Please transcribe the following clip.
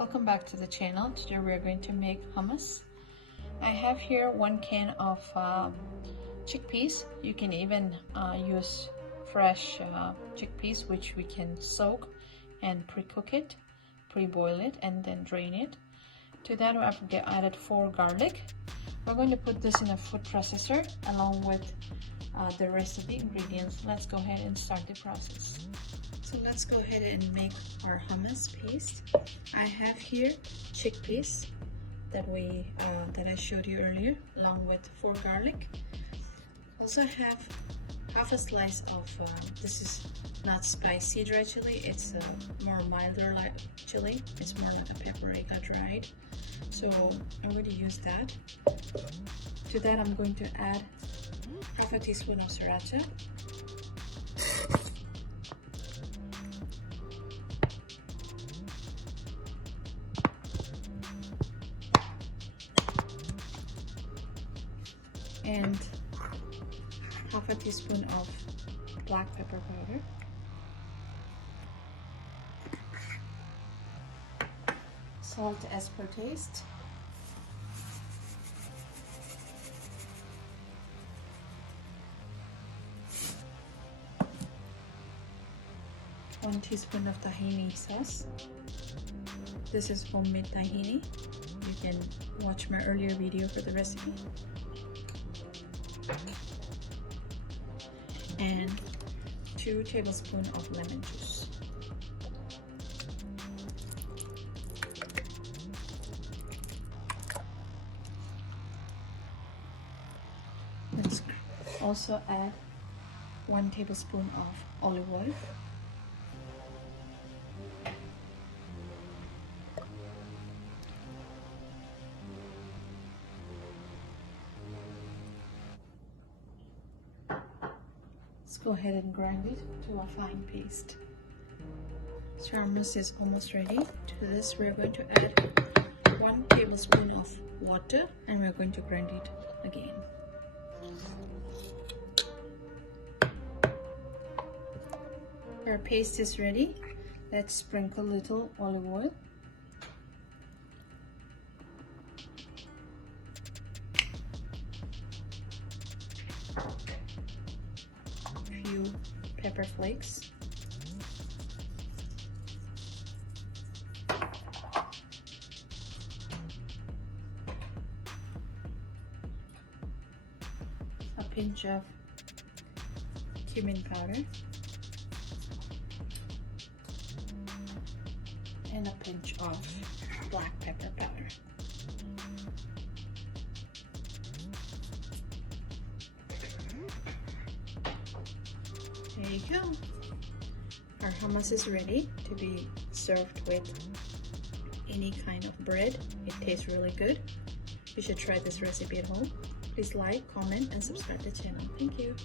Welcome back to the channel. Today we're going to make hummus. I have here 1 can of chickpeas. You can even use fresh chickpeas, which we can soak and pre-cook it, pre-boil it, and then drain it. To that I've added 4 garlic. We're going to put this in a food processor along with the rest of the ingredients. Let's go ahead and start the process. So let's go ahead and make our hummus paste. I have here chickpeas that I showed you earlier, along with 4 garlic. Also have half a slice of this is not spicy dry chili, it's more milder like chili. It's more like a paprika dried. So I'm going to use that. To that I'm going to add half a teaspoon of sriracha, and half a teaspoon of black pepper powder, salt as per taste, one teaspoon of tahini sauce. This is homemade tahini. You can watch my earlier video for the recipe. And 2 tablespoons of lemon juice. Let's also add 1 tablespoon of olive oil. Let's go ahead and grind it to a fine paste. So our hummus is almost ready. To this we're going to add 1 tablespoon of water and we're going to grind it again. Our paste is ready. Let's sprinkle a little olive oil. Few pepper flakes, a pinch of cumin powder, and a pinch of black pepper powder. There you go. Our hummus is ready to be served with any kind of bread. It tastes really good. You should try this recipe at home. Please like, comment, and subscribe to the channel. Thank you.